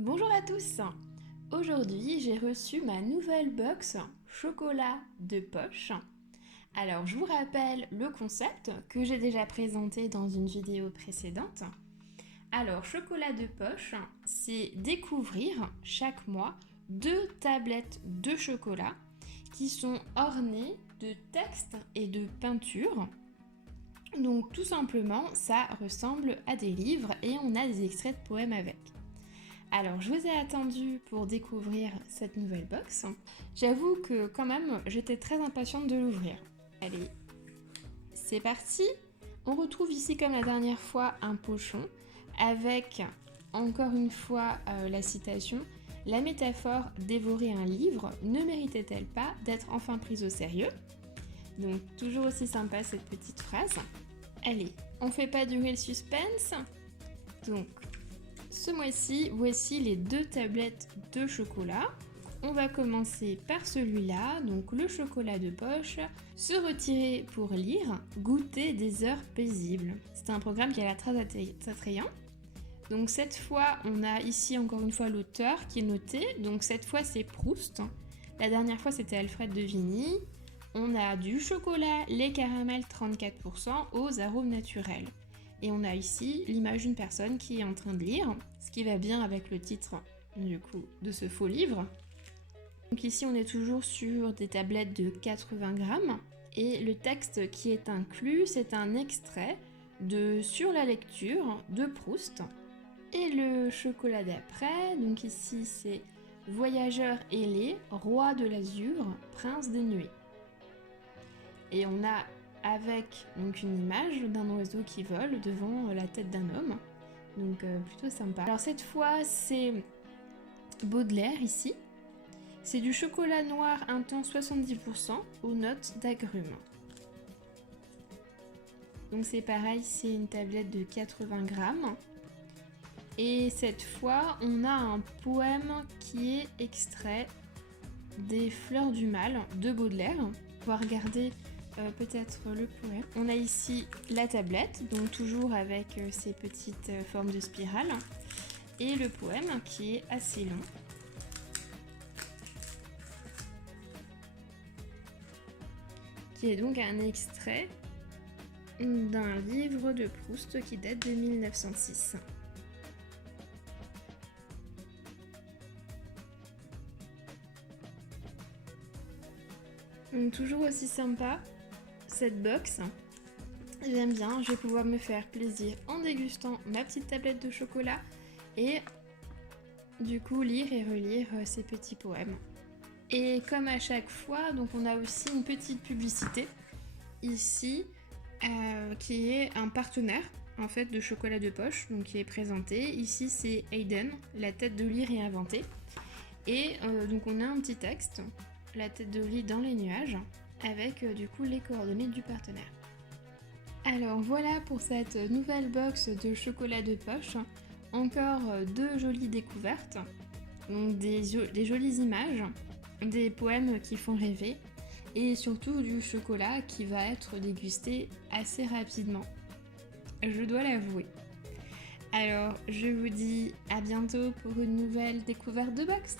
Bonjour à tous. Aujourd'hui, j'ai reçu ma nouvelle box chocolat de poche. Alors, je vous rappelle le concept que j'ai déjà présenté dans une vidéo précédente. Alors, chocolat de poche, c'est découvrir chaque mois 2 tablettes de chocolat qui sont ornées de textes et de peintures. Donc, tout simplement, ça ressemble à des livres et on a des extraits de poèmes avec. Alors, je vous ai attendu pour découvrir cette nouvelle box. J'avoue que quand même, j'étais très impatiente de l'ouvrir. Allez, c'est parti. On retrouve ici, comme la dernière fois, un pochon avec, encore une fois, la citation « La métaphore dévorer un livre ne méritait-elle pas d'être enfin prise au sérieux ?» Donc, toujours aussi sympa cette petite phrase. Allez, on fait pas durer le suspense. Donc, ce mois-ci, voici les 2 tablettes de chocolat. On va commencer par celui-là, donc le chocolat de poche. Se retirer pour lire, goûter des heures paisibles. C'est un programme qui a l'air très attrayant. Donc cette fois, on a ici encore une fois l'auteur qui est noté. Donc cette fois, c'est Proust. La dernière fois, c'était Alfred de Vigny. On a du chocolat, lait caramel 34% aux arômes naturels. Et on a ici l'image d'une personne qui est en train de lire, ce qui va bien avec le titre du coup de ce faux livre. Donc ici on est toujours sur des tablettes de 80 grammes et le texte qui est inclus c'est un extrait de Sur la lecture de Proust. Et le chocolat d'après, donc ici c'est Voyageur ailé, roi de l'azur, prince des nuées. Et on a avec donc une image d'un oiseau qui vole devant la tête d'un homme. Donc plutôt sympa. Alors cette fois c'est Baudelaire ici. C'est du chocolat noir intense 70% aux notes d'agrumes. Donc c'est pareil, c'est une tablette de 80 grammes. Et cette fois on a un poème qui est extrait des Fleurs du Mal de Baudelaire. On va regarder peut-être le poème. On a ici la tablette, donc toujours avec ces petites formes de spirale, et le poème qui est assez long. Qui est donc un extrait d'un livre de Proust qui date de 1906. Donc toujours aussi sympa cette box. J'aime bien, je vais pouvoir me faire plaisir en dégustant ma petite tablette de chocolat et du coup lire et relire ces petits poèmes. Et comme à chaque fois, donc on a aussi une petite publicité ici qui est un partenaire en fait de chocolat de poche, donc qui est présenté. Ici c'est Hayden, la tête de lit réinventée. Et donc on a un petit texte, la tête de lit dans les nuages, avec du coup les coordonnées du partenaire. Alors voilà pour cette nouvelle box de chocolat de poche. Encore 2 jolies découvertes, donc des jolies images, des poèmes qui font rêver et surtout du chocolat qui va être dégusté assez rapidement. Je dois l'avouer. Alors je vous dis à bientôt pour une nouvelle découverte de box.